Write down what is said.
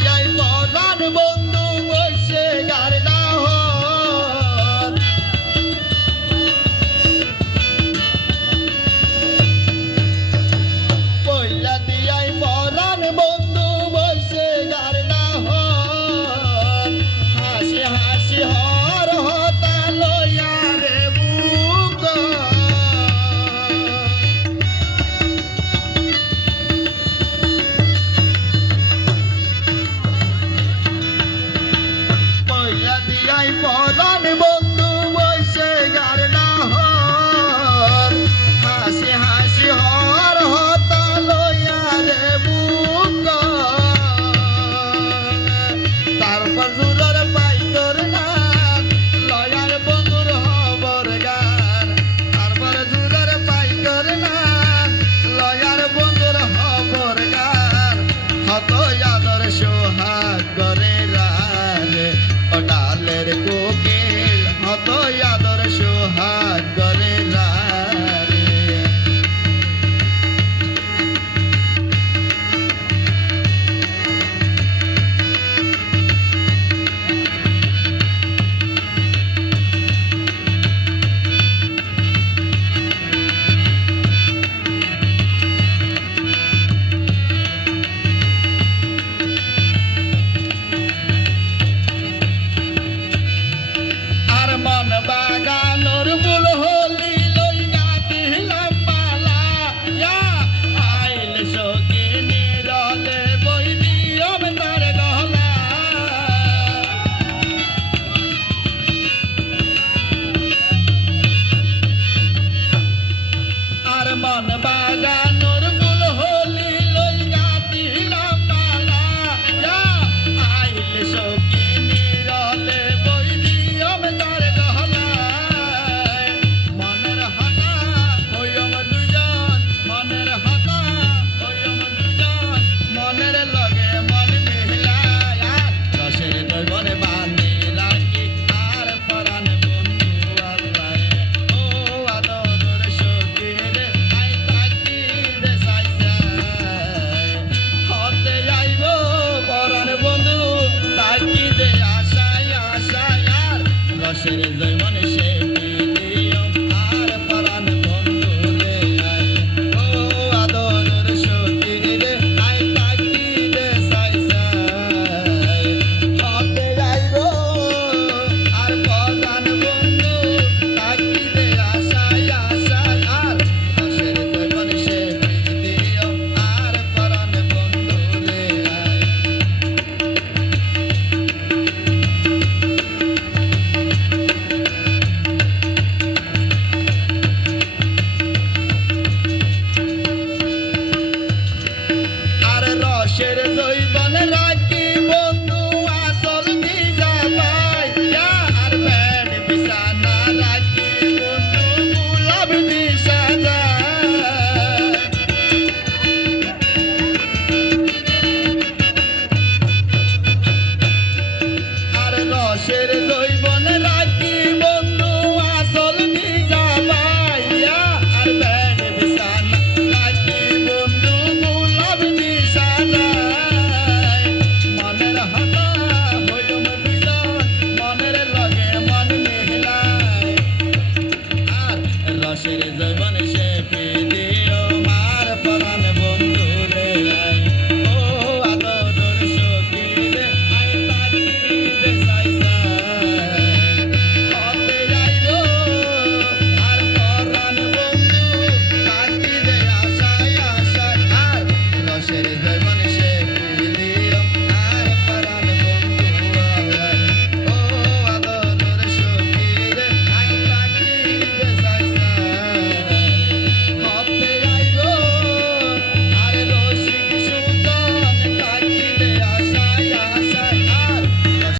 দিয়াই পরাণ বন্ধু বসে গার না হন পয়লা দিয়াই পরাণ বন্ধু বসে গার না হন হাসি হাসি হর হতা লইয়া রে বুক পয়লা দিয়াই পরাণ বন্ধু বসে গার না হন হাসি হাসি হর হতা লইয়া রে বুক তারপর জুরার পাইকর না লয়ার বন্ধুর হবর গান তারপর জুরার পাইকর না লয়ার বন্ধুর হবর গান হত আদর সোহাগ করে রালে ও ডালের কোকিল হত আদর সোহাগ করে রালে আর মন বাগানোর ফুল হলি লইয়া দিলাম মালা আইল সখী নিরলে বই দিয়ম তার গলা আর মন বাগান